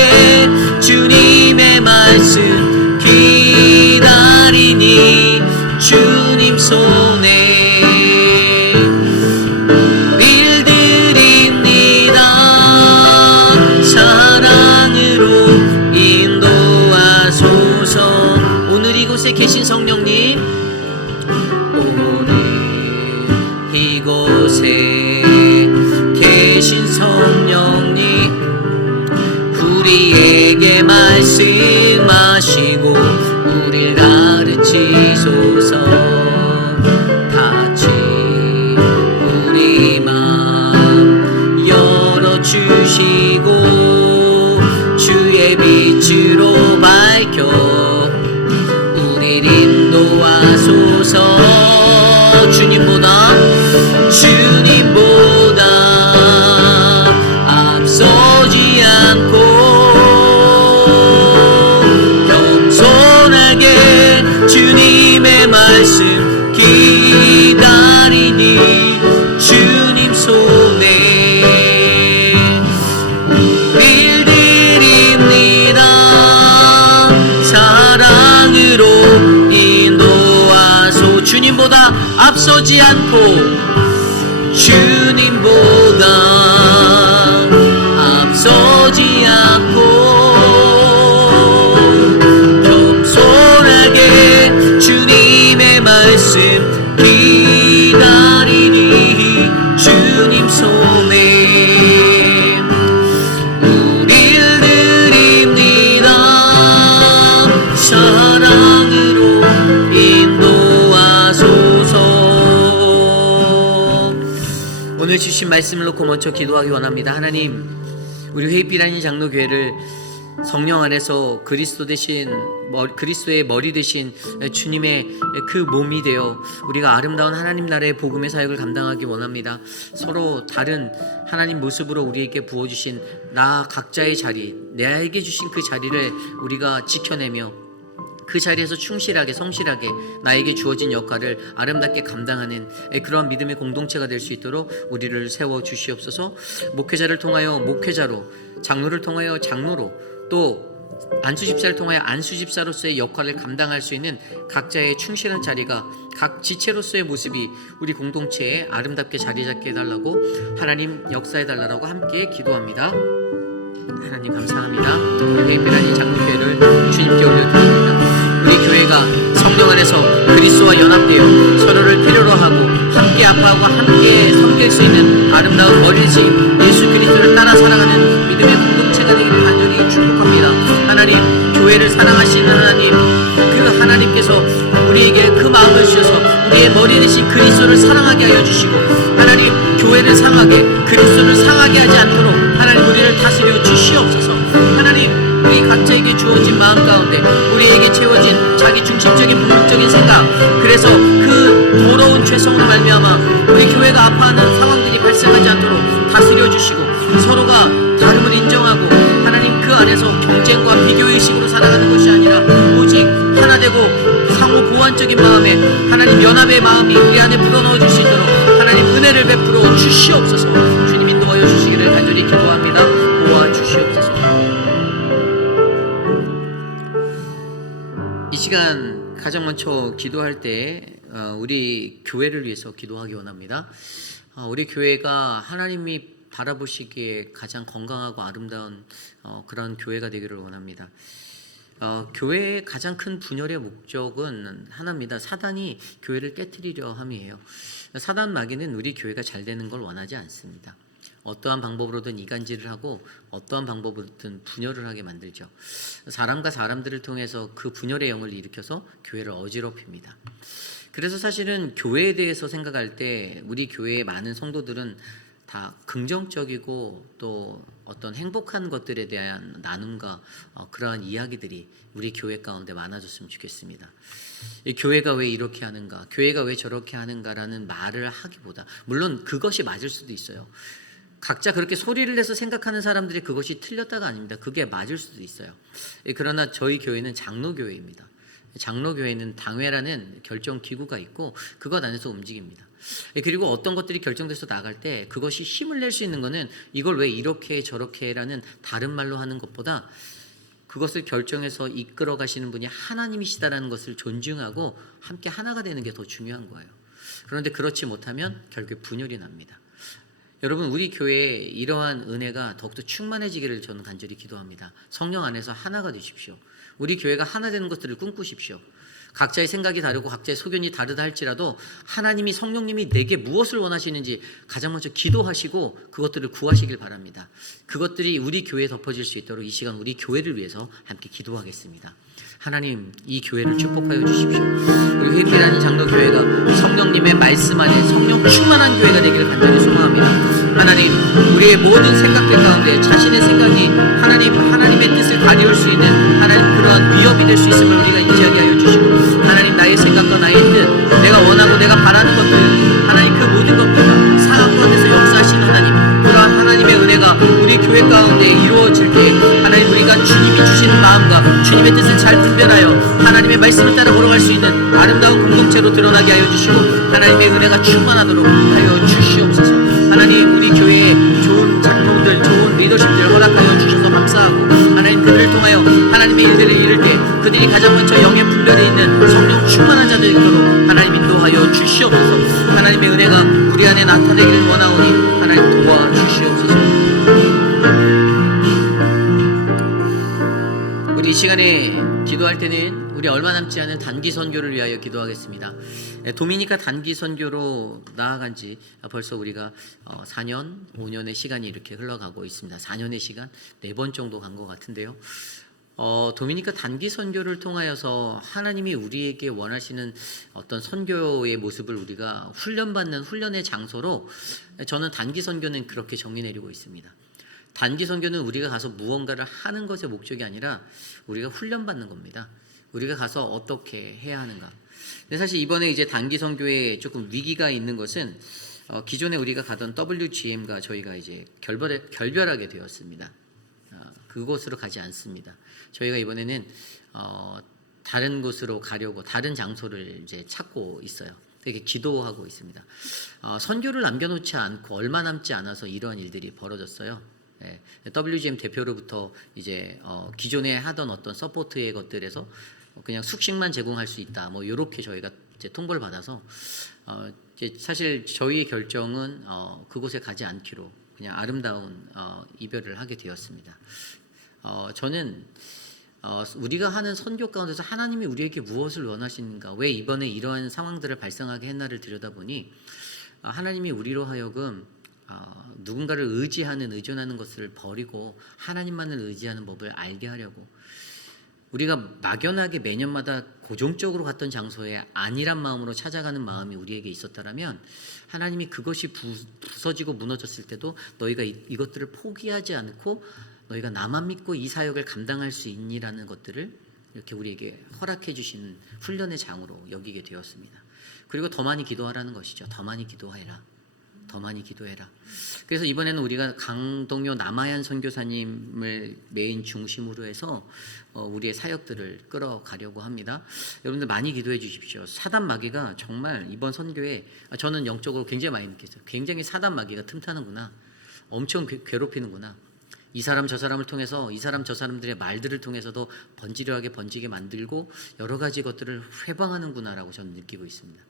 주님의 말씀 기다리니 주님 손에 빌드립니다. 사랑으로 인도하소서. 오늘 이곳에 계신 성령님, 오늘 이곳에 계신 성령님, 우리에게 말씀하시고 우릴 가르치소서. 같이 우리 맘 열어주시고 주의 빛으로 밝혀 우릴 인도하소서. 주님보다 앞서지 않고 겸손하게 주님의 말씀 기다리니 주님 손에 빌드립니다. 사랑으로 인도하소. 주님보다 앞서지 않고 주님보다 앞서지 않고 겸손하게 주님의 말씀 기다리니 주님 손에 우릴 드립니다. 사랑으로 인도하소서. 오늘 주신 말씀을 놓고 먼저 기도하기 원합니다. 하나님, 우리 회의빛 아닌 장로교회를 성령 안에서 그리스도의 머리 되신 주님의 그 몸이 되어 우리가 아름다운 하나님 나라의 복음의 사역을 감당하기 원합니다. 서로 다른 하나님 모습으로 우리에게 부어주신 나 각자의 자리, 나에게 주신 그 자리를 우리가 지켜내며 그 자리에서 충실하게 성실하게 나에게 주어진 역할을 아름답게 감당하는 그런 믿음의 공동체가 될 수 있도록 우리를 세워 주시옵소서. 목회자를 통하여 목회자로, 장로를 통하여 장로로, 또 안수집사를 통하여 안수집사로서의 역할을 감당할 수 있는 각자의 충실한 자리가 각 지체로서의 모습이 우리 공동체에 아름답게 자리 잡게 해달라고, 하나님 역사해 달라고 함께 기도합니다. 하나님 감사합니다. 우리 베라니 장로교회를 주님께 올려드립니다. 우리 교회가 성령 안에서 그리스도와 연합되어 서로를 필요로 하고 함께 아파하고 함께 섬길 수 있는 아름다운 머리지 예수 그리스도를 따라 살아가는 믿음의 공동체가 되기를 간절히 축복합니다. 하나님, 교회를 사랑하시는 하나님, 그 하나님께서 우리에게 그 마음을 주셔서 우리의 머리 대신 그리스도를 사랑하게 하여 주시고, 하나님 교회를 상하게, 그리스도를 상하게 하지 않도록 하나님 우리를 다스려 주시옵소서. 하나님, 우리 각자에게 주어진 마음 가운데 우리에게 채워진 자기 중심적인 분석적인 생각, 그래서 그 더러운 죄성으로 말미암아 우리 교회가 아파하는 상황들이 발생하지 않도록 다스려 주시고, 서로가 다름을 인정하고 하나님 그 안에서 경쟁과 비교의식으로 살아가는 것이 아니라 오직 하나 되고 상호 보완적인 마음에 하나님 연합의 마음이 우리 안에 불어넣어 줄 수 있도록 하나님 은혜를 베풀어 주시옵소서. 주님 인도하여 주시기를 간절히 기도합니다. 도와주시옵소서. 이 시간 가장 먼저 기도할 때 우리 교회를 위해서 기도하기 원합니다. 우리 교회가 하나님이 바라보시기에 가장 건강하고 아름다운 그런 교회가 되기를 원합니다. 교회의 가장 큰 분열의 목적은 하나입니다. 사단이 교회를 깨트리려 함이에요. 사단 마귀는 우리 교회가 잘 되는 걸 원하지 않습니다. 어떠한 방법으로든 이간질을 하고 어떠한 방법으로든 분열을 하게 만들죠. 사람과 사람들을 통해서 그 분열의 영을 일으켜서 교회를 어지럽힙니다. 그래서 사실은 교회에 대해서 생각할 때 우리 교회의 많은 성도들은 다 긍정적이고 또 어떤 행복한 것들에 대한 나눔과 그러한 이야기들이 우리 교회 가운데 많아졌으면 좋겠습니다. 이 교회가 왜 이렇게 하는가, 교회가 왜 저렇게 하는가라는 말을 하기보다, 물론 그것이 맞을 수도 있어요. 각자 그렇게 소리를 내서 생각하는 사람들이 그것이 틀렸다가 아닙니다. 그게 맞을 수도 있어요. 그러나 저희 교회는 장로교회입니다. 장로교회는 당회라는 결정기구가 있고 그것 안에서 움직입니다. 그리고 어떤 것들이 결정돼서 나갈 때 그것이 힘을 낼 수 있는 것은 이걸 왜 이렇게 저렇게 라는 다른 말로 하는 것보다 그것을 결정해서 이끌어 가시는 분이 하나님이시다라는 것을 존중하고 함께 하나가 되는 게 더 중요한 거예요. 그런데 그렇지 못하면 결국에 분열이 납니다. 여러분, 우리 교회에 이러한 은혜가 더욱더 충만해지기를 저는 간절히 기도합니다. 성령 안에서 하나가 되십시오. 우리 교회가 하나 되는 것들을 꿈꾸십시오. 각자의 생각이 다르고 각자의 소견이 다르다 할지라도 하나님이, 성령님이 내게 무엇을 원하시는지 가장 먼저 기도하시고 그것들을 구하시길 바랍니다. 그것들이 우리 교회에 덮어질 수 있도록 이 시간 우리 교회를 위해서 함께 기도하겠습니다. 하나님, 이 교회를 축복하여 주십시오. 우리 회피라는 장로교회가 성령님의 말씀 안에 성령 충만한 교회가 되기를 간절히 소망합니다. 하나님, 우리의 모든 생각들 가운데 자신의 생각이 하나님의 뜻을 가리울 수 있는 하나님 그러한 위협이 될 수 있음을 우리가 인지하게 하여 주시고, 하나님 나의 생각과 나의 뜻, 내가 원하고 내가 바라는 것들, 하나님 그 모든 것들과 상황 가운데서 역사하신 하나님, 그러한 하나님의 은혜가 우리 교회 가운데 이루어질 때 하나님, 우리가 주님이 주시는 마음과 주님의 뜻을 잘 분별하여 하나님의 말씀을 따라 걸어갈 수 있는 아름다운 공동체로 드러나게 하여 주시고, 하나님의 은혜가 충만하도록 하여 주시옵소서. 하나님, 우리 교회에 좋은 장로들, 좋은 리더십들 허락하여 주셔서 감사하고, 하나님 그들을 통하여 하나님의 일들을 이룰 때 그들이 가장 먼저 영의 분별에 있는 성령 충만한 자들이 되도록 하나님 인도하여 주시옵소서. 하나님의 은혜가 우리 안에 나타내기를 원하오니 하나님 도와주시옵소서. 우리 이 시간에 기도할 때는 우리 얼마 남지 않은 단기 선교를 위하여 기도하겠습니다. 도미니카 단기 선교로 나아간 지 벌써 우리가 4년, 5년의 시간이 이렇게 흘러가고 있습니다. 4년의 시간, 4번 정도 간 것 같은데요. 도미니카 단기 선교를 통하여서 하나님이 우리에게 원하시는 어떤 선교의 모습을 우리가 훈련받는 훈련의 장소로 저는 단기 선교는 그렇게 정의 내리고 있습니다. 단기 선교는 우리가 가서 무언가를 하는 것의 목적이 아니라 우리가 훈련받는 겁니다. 우리가 가서 어떻게 해야 하는가. 근데 사실 이번에 이제 단기 선교에 조금 위기가 있는 것은 기존에 우리가 가던 WGM과 저희가 이제 결별하게 되었습니다. 그곳으로 가지 않습니다. 저희가 이번에는 다른 곳으로 가려고 다른 장소를 이제 찾고 있어요. 되게 기도하고 있습니다. 선교를 남겨놓지 않고 얼마 남지 않아서 이러한 일들이 벌어졌어요. 네, WGM 대표로부터 이제 기존에 하던 어떤 서포트의 것들에서 그냥 숙식만 제공할 수 있다. 뭐 이렇게 저희가 이제 통보를 받아서 이제 사실 저희의 결정은 그곳에 가지 않기로 그냥 아름다운 이별을 하게 되었습니다. 저는 우리가 하는 선교 가운데서 하나님이 우리에게 무엇을 원하시는가, 왜 이번에 이러한 상황들을 발생하게 했나를 들여다보니 하나님이 우리로 하여금 누군가를 의존하는 것을 버리고 하나님만을 의지하는 법을 알게 하려고, 우리가 막연하게 매년마다 고정적으로 갔던 장소에 아니란 마음으로 찾아가는 마음이 우리에게 있었다라면 하나님이 그것이 부서지고 무너졌을 때도 너희가 이것들을 포기하지 않고 너희가 나만 믿고 이 사역을 감당할 수 있니라는 것들을 이렇게 우리에게 허락해 주시는 훈련의 장으로 여기게 되었습니다. 그리고 더 많이 기도하라는 것이죠. 더 많이 기도해라. 더 많이 기도해라. 그래서 이번에는 우리가 강동요 남아얀 선교사님을 메인 중심으로 해서 우리의 사역들을 끌어가려고 합니다. 여러분들 많이 기도해 주십시오. 사단 마귀가 정말 이번 선교에 저는 영적으로 굉장히 많이 느꼈어요. 굉장히 사단 마귀가 틈타는구나. 엄청 괴롭히는구나. 이 사람 저 사람을 통해서 이 사람 저 사람들의 말들을 통해서도 번지게 만들고 여러 가지 것들을 회방하는구나라고 저는 느끼고 있습니다.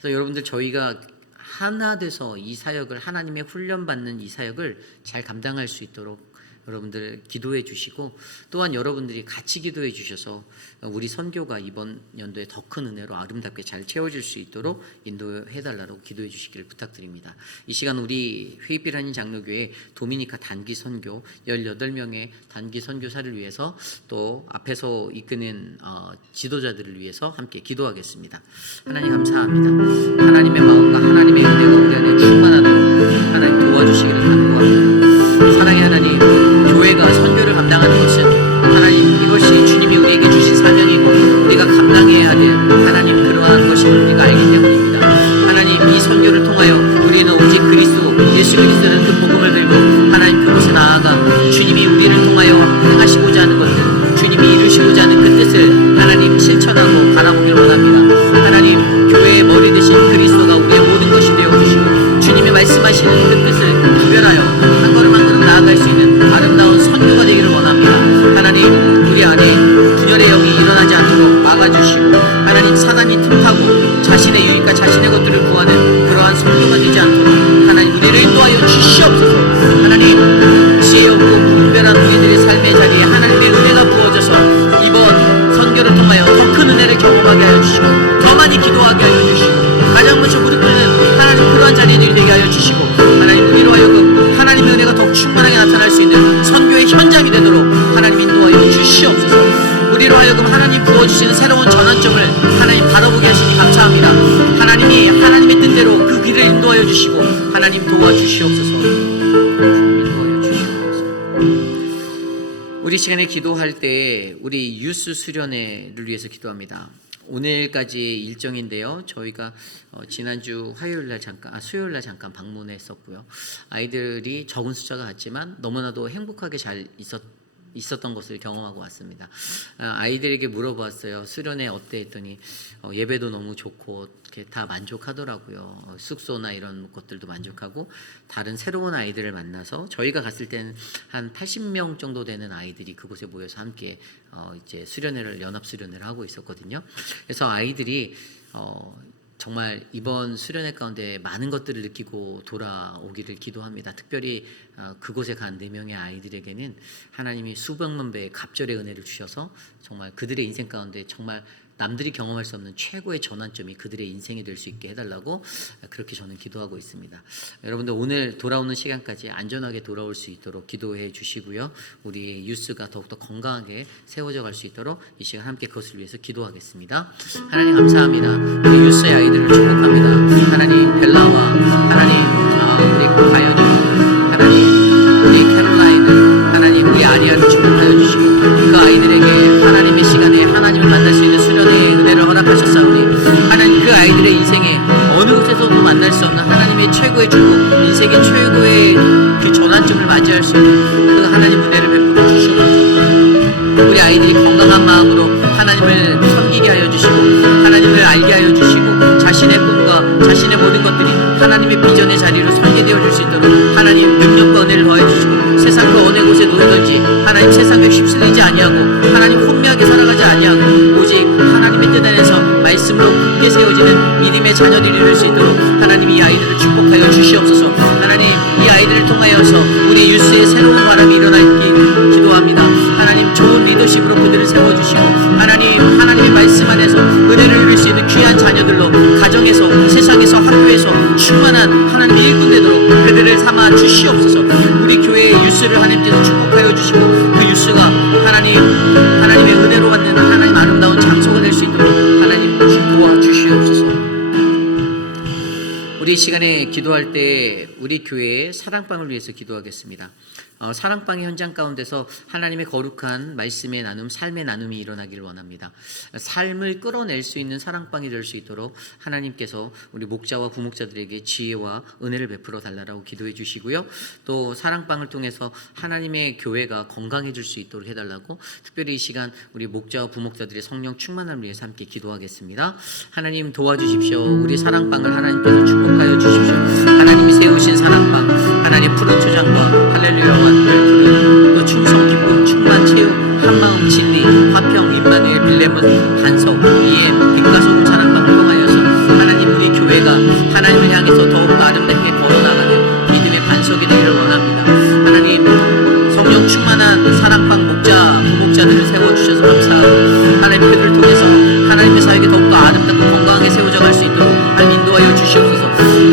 그래서 여러분들 저희가 하나 돼서 이 사역을, 하나님의 훈련받는 이 사역을 잘 감당할 수 있도록 여러분들 기도해 주시고, 또한 여러분들이 같이 기도해 주셔서 우리 선교가 이번 연도에 더 큰 은혜로 아름답게 잘 채워질 수 있도록 인도해 달라고 기도해 주시기를 부탁드립니다. 이 시간 우리 회입비라는 장로교회 도미니카 단기 선교 18명의 단기 선교사를 위해서 또 앞에서 이끄는 지도자들을 위해서 함께 기도하겠습니다. 하나님 감사합니다. 하나님의 마음과 하나님의 은혜가 우리 안에 충만하도록 하나님 도와주시기를 간구합니다. 사랑의 하나님, 교회가 선교를 감당하는 것은 하나님, 이것이 주님이 우리에게 주신 사명이고 우리가 감당해야 될 하나님 그러한 것임을 우리가 알기 때문입니다. 하나님, 이 선교를 통하여 우리는 오직 예수 그리스도는 그 복음을 들고 하나님 그곳에 나아가 주님이 우리를 통하여 행하시고자 하는 것들, 주님이 이루시고자 하는 그 뜻을 하나님 실천하고 바라보기를 원합니다. 하나님, 교회의 머리 되신 그리스도가 우리의 모든 것이 되어주시고 주님이 말씀하시는 그 뜻을 구별하여 한 걸음 한 걸음 나아갈 수 있는 아름다운 선교가 되기를 원합니다. 하나님, 우리 안에 분열의 영이 일어나지 않도록 막아주시고 하나님, 사단이 틈타고 자신의 유익과 자신의 것들을 구하는 그러한 선교가 되지 않도록 하나님 우리를 인도하여 주시옵소서. 하나님, 지혜 없고 분별한 우리들의 삶의 자리에 하나님의 은혜가 부어져서 이번 선교를 통하여 더 큰 은혜를 경험하게 하여 주시고 더 많이 기도하게 하여 주시고 가장 먼저 무릎 꿇는 하나님 그러한 자리들이 되게 하여 주시고 하나님, 우리로 하여금 하나님의 은혜가 더욱 충만하게 나타날 수 있는 선교의 현장이 되도록 하나님 인도하여 주시옵소서. 우리로 하여금 하나님 부어주시는 새로운 전환점을 하나님 바라보게 하시니 감사합니다. 하나님이 하나님의 뜻대로 그 길을 인도하여 주시고 하나님 도와주시옵소서. 인도하여 주시옵소서. 우리 시간에 기도할 때 우리 유스 수련회를 위해서 기도합니다. 오늘까지의 일정인데요. 저희가 지난주 수요일날 잠깐 방문했었고요. 아이들이 적은 숫자가 같지만 너무나도 행복하게 잘 있었던 것을 경험하고 왔습니다. 아이들에게 물어봤어요. 수련회 어때 했더니 예배도 너무 좋고 이렇게 다 만족하더라고요. 숙소나 이런 것들도 만족하고 다른 새로운 아이들을 만나서 저희가 갔을 때는 한 80명 정도 되는 아이들이 그곳에 모여서 함께 이제 연합 수련회를 하고 있었거든요. 그래서 아이들이 정말 이번 수련회 가운데 많은 것들을 느끼고 돌아오기를 기도합니다. 특별히 그곳에 간 4명의 아이들에게는 하나님이 수백만 배의 갑절의 은혜를 주셔서 정말 그들의 인생 가운데 정말 남들이 경험할 수 없는 최고의 전환점이 그들의 인생이 될 수 있게 해달라고 그렇게 저는 기도하고 있습니다. 여러분들 오늘 돌아오는 시간까지 안전하게 돌아올 수 있도록 기도해 주시고요. 우리 유스가 더욱더 건강하게 세워져 갈 수 있도록 이 시간 함께 그것을 위해서 기도하겠습니다. 하나님 감사합니다. 우리 유스의 아이들을 축복합니다. 하나님 벨라와 하나님 우리 가연이, 하나님 우리 캐롤라인, 수 없는 하나님의 최고의 축복, 인생의 최고의 그 전환점을 맞이할 수 있는 그 하나님 은혜를 베풀어 주시옵소서. 우리 아이들이 건강한 마음으로 하나님을 섬기게 하여 주시고 하나님을 알게 하여 주시고 자신의 꿈과 자신의 모든 것들이 하나님의 비전의 자리로 설계되어 줄 수 있도록 하나님 능력과 은혜를 더해 주시고 세상 그 어느 곳에 놓이든지 하나님 세상에 휩쓸리지 아니하고 하나님 혼미하게 살아가지 아니하고 오직 하나님의 뜻 안에서 말씀으로 굳게 세워지는 믿음의 자녀들이 될 수 있도록 하나님 이 아이들을 축복하여 주시옵소서. 하나님 이 아이들을 통하여서 우리 유스의 새로운 바람이 일어나기 기도합니다. 하나님 좋은 리더십으로 그들을 세워주시고 하나님의 말씀 안에서 은혜를 누릴 수 있는 귀한 자녀들로 가정에서 세상에서 학교에서 충만한 하나님의 일꾼 되도록 그들을 삼아 주시옵소서. 우리 교회의 유스를 하나님께서 축복하여 주시고 그 유스가 하나님의 은혜로 받는 하나님 아름다운 장소가 될 수 있도록 하나님 도와주시옵소서. 우리 이 시간에 기도할 때 우리 교회의 사랑방을 위해서 기도하겠습니다. 사랑방의 현장 가운데서 하나님의 거룩한 말씀의 나눔, 삶의 나눔이 일어나기를 원합니다. 삶을 끌어낼 수 있는 사랑방이 될 수 있도록 하나님께서 우리 목자와 부목자들에게 지혜와 은혜를 베풀어 달라고 기도해 주시고요. 또 사랑방을 통해서 하나님의 교회가 건강해질 수 있도록 해달라고 특별히 이 시간 우리 목자와 부목자들의 성령 충만함을 위해서 함께 기도하겠습니다. 하나님 도와주십시오. 우리 사랑방을 하나님께서 축복하여 주십시오. 하나님이 세우신 사랑방, 하나님 푸른 초장과 할렐루야와 푸른 또 충성, 기쁨, 충만, 체육, 한마음, 진리, 화평, 임마누엘, 빌레몬, 반석, 이해, 빛과 소금 사랑방을 통하여서 하나님 우리 교회가 하나님을 향해서 더욱더 아름답게 걸어나가는 믿음의 반석이 되기를 원합니다. 하나님 성령 충만한 사랑방 목자, 부목자들을 세워주셔서 감사하고 하나님 그들을 통해서 하나님의 사역이 더욱더 아름답고 건강하게 세워져갈 수 있도록 하나님 인도하여 주시옵소서.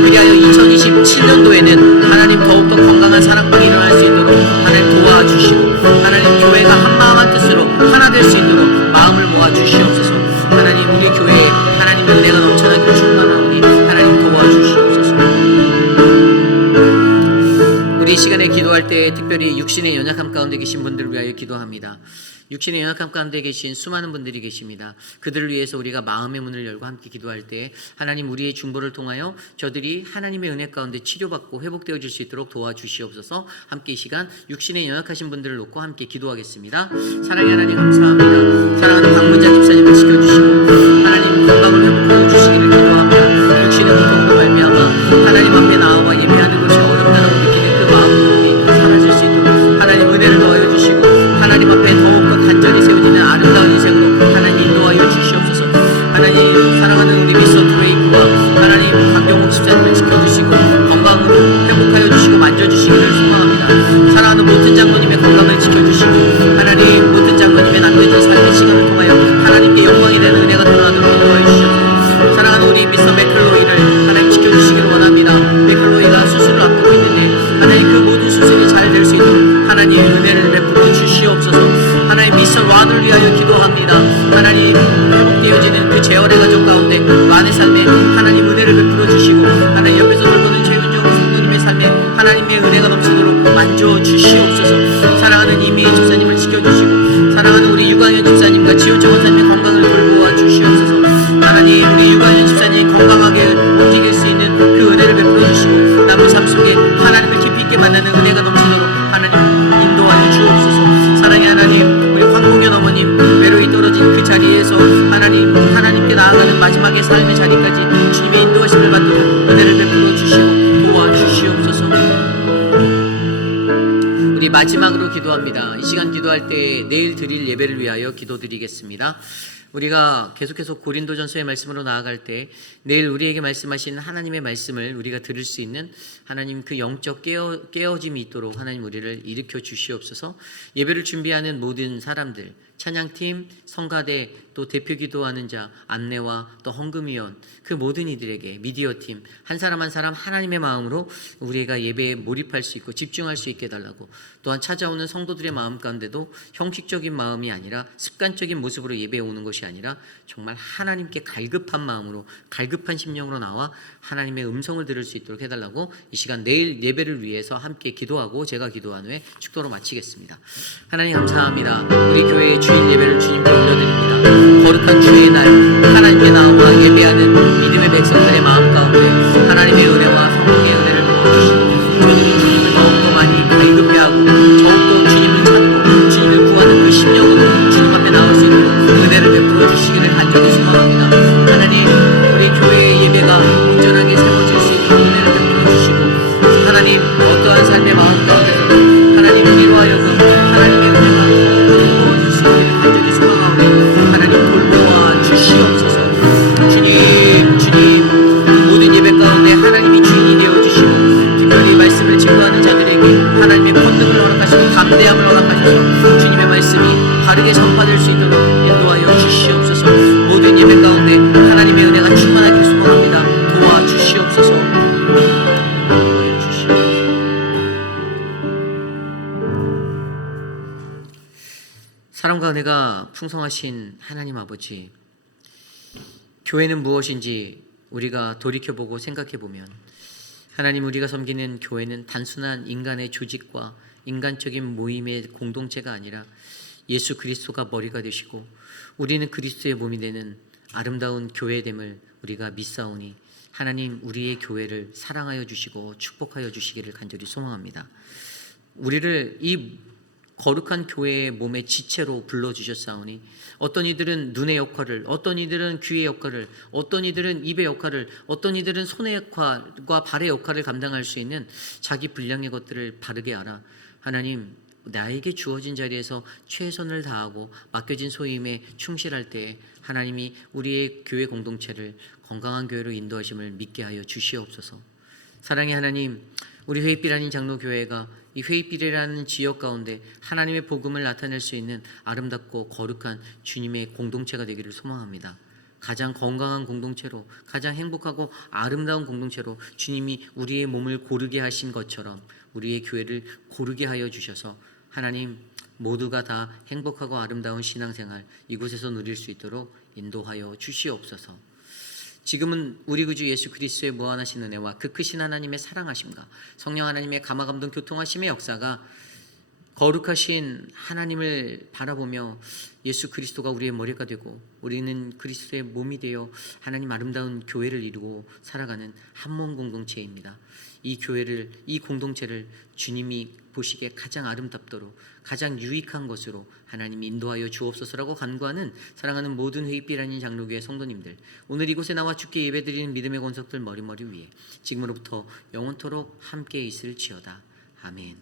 그리하여 2027년도에는 하나님 더욱더 건강한 사랑방이 일어날 수 있도록 하나님 도와주시고 하나님 교회가 한마음 한뜻으로 하나 될 수 있도록 마음을 모아 주시옵소서. 하나님 우리 교회에 하나님의 은혜가 넘쳐나기를 축원하오니 하나님 도와주시옵소서. 우리 이 시간에 기도할 때 특별히 육신의 연약함 가운데 계신 분들을 위하여 기도합니다. 육신의 연약함 가운데 계신 수많은 분들이 계십니다. 그들을 위해서 우리가 마음의 문을 열고 함께 기도할 때 하나님 우리의 중보를 통하여 저들이 하나님의 은혜 가운데 치료받고 회복되어질 수 있도록 도와주시옵소서. 함께 이 시간 육신의 연약하신 분들을 놓고 함께 기도하겠습니다. 사랑의 하나님 감사합니다. 사랑하는 박문자 집사님을 지켜주시고 하나님 건강을 회복하여 주시기를 기도합니다. 육신의 고통으로 말미암아 하나님 앞에 나와 예배하는 것이 어렵다라고 느끼는 그 마음이 사라질 수 있도록 하나님 은혜를 더하여 주시고 하나님 앞에 더욱더 간절히 세워지는 아름다운 인생으로 하나님 인도하여 주시옵소서. 하나님 사랑하는 우리 미스터 브레이크와 하나님 강경옥 집사님을 지켜주시고 건강으로 회복하여 주시고 만져주시기를 소망합니다. 사랑하는 모든 장로님의 건강을 지켜주시고 하나님 모든 장로님의 남겨진 삶의 시간을 통하여 하나님께 영광이 되는 은혜가 드러나도록 인도하여 주시옵소서. 사랑하는 우리 미스터 맥클로이를 하나님 지켜주시기를 원합니다. 맥클로이가 수술을 앞두고 있는데 하나님 그 모든 수술이 잘 될 수 있도록 하나님의 은혜를 베풀어 주시옵소서. 하나님 미스터 란을 위하여 기도합니다. 하나님 회복되어지는 그 재활의 가정 가운데 란의 삶에 하나님 은혜를 베풀어 주시고 하나님 옆에서 돌보는 최윤정 성도님의 삶에 하나님의 은혜가 넘치도록 만져 주시옵소서. 사랑하는 이미희 집사님을 지켜주시고 사랑하는 우리 유광현 집사님과 지원정 원사님의 건강을 돌보아 주시옵소서. 하나님 우리 유광현 집사님이 건강하게 움직일 수 있는 그 은혜를 베풀어 주시고 남은 삶 속에 하나님을 깊이 있게 만나는 은혜가 넘치도록 하나님 인도하여 주옵소서. 사랑의 하나님 우리 황봉현 어머님 외로이 떨어진 그 자리에서 하나님께 나아가는 마지막의 삶의 자리까지 주님의 인도하심을 받도록 은혜를 베풀어 주시고 도와주시옵소서. 우리 마지막으로 기도합니다. 이 시간 기도할 때 내일 드릴 예배를 위하여 기도드리겠습니다. 우리가 계속해서 고린도전서의 말씀으로 나아갈 때 내일 우리에게 말씀하신 하나님의 말씀을 우리가 들을 수 있는 하나님 그 영적 깨어짐이 있도록 하나님 우리를 일으켜 주시옵소서. 예배를 준비하는 모든 사람들, 찬양팀, 성가대, 또 대표 기도하는 자, 안내와 또 헌금위원 그 모든 이들에게 미디어팀 한 사람 한 사람 하나님의 마음으로 우리가 예배에 몰입할 수 있고 집중할 수 있게 해달라고, 또한 찾아오는 성도들의 마음 가운데도 형식적인 마음이 아니라 습관적인 모습으로 예배에 오는 것이 아니라 정말 하나님께 갈급한 마음으로 갈급한 심령으로 나와 하나님의 음성을 들을 수 있도록 해달라고 이 시간 내일 예배를 위해서 함께 기도하고 제가 기도한 후에 축도로 마치겠습니다. 하나님 감사합니다. 우리 교회의 주일 예배를 주님께 올려드립니다. 거룩한 주의 날 하나님께 나와 예배하는 믿음의 백성들의 마음 가운데 하나님의 은혜와 은혜가 풍성하신 하나님 아버지, 교회는 무엇인지 우리가 돌이켜보고 생각해보면 하나님, 우리가 섬기는 교회는 단순한 인간의 조직과 인간적인 모임의 공동체가 아니라 예수 그리스도가 머리가 되시고 우리는 그리스도의 몸이 되는 아름다운 교회됨을 우리가 믿사오니 하나님, 우리의 교회를 사랑하여 주시고 축복하여 주시기를 간절히 소망합니다. 우리를 이 거룩한 교회의 몸의 지체로 불러주셨사오니 어떤 이들은 눈의 역할을, 어떤 이들은 귀의 역할을, 어떤 이들은 입의 역할을, 어떤 이들은 손의 역할과 발의 역할을 감당할 수 있는 자기 분량의 것들을 바르게 알아 하나님, 나에게 주어진 자리에서 최선을 다하고 맡겨진 소임에 충실할 때에 하나님이 우리의 교회 공동체를 건강한 교회로 인도하심을 믿게 하여 주시옵소서. 사랑의 하나님, 우리 회의빛 아닌 장로교회가 이 회의빛이라는 지역 가운데 하나님의 복음을 나타낼 수 있는 아름답고 거룩한 주님의 공동체가 되기를 소망합니다. 가장 건강한 공동체로, 가장 행복하고 아름다운 공동체로 주님이 우리의 몸을 고르게 하신 것처럼 우리의 교회를 고르게 하여 주셔서 하나님, 모두가 다 행복하고 아름다운 신앙생활 이곳에서 누릴 수 있도록 인도하여 주시옵소서. 지금은 우리 구주 예수 그리스도의 무한하신 은혜와 그 크신 하나님의 사랑하심과 성령 하나님의 감화감동 교통하심의 역사가 거룩하신 하나님을 바라보며 예수 그리스도가 우리의 머리가 되고 우리는 그리스도의 몸이 되어 하나님 아름다운 교회를 이루고 살아가는 한몸 공동체입니다. 이 교회를, 이 공동체를 주님이 보시기에 가장 아름답도록 가장 유익한 것으로 하나님이 인도하여 주옵소서라고 간구하는 사랑하는 모든 회의빛 아닌 장로교회 성도님들, 오늘 이곳에 나와 주께 예배드리는 믿음의 권속들 머리머리 위에 지금으로부터 영원토록 함께 있을지어다. 아멘.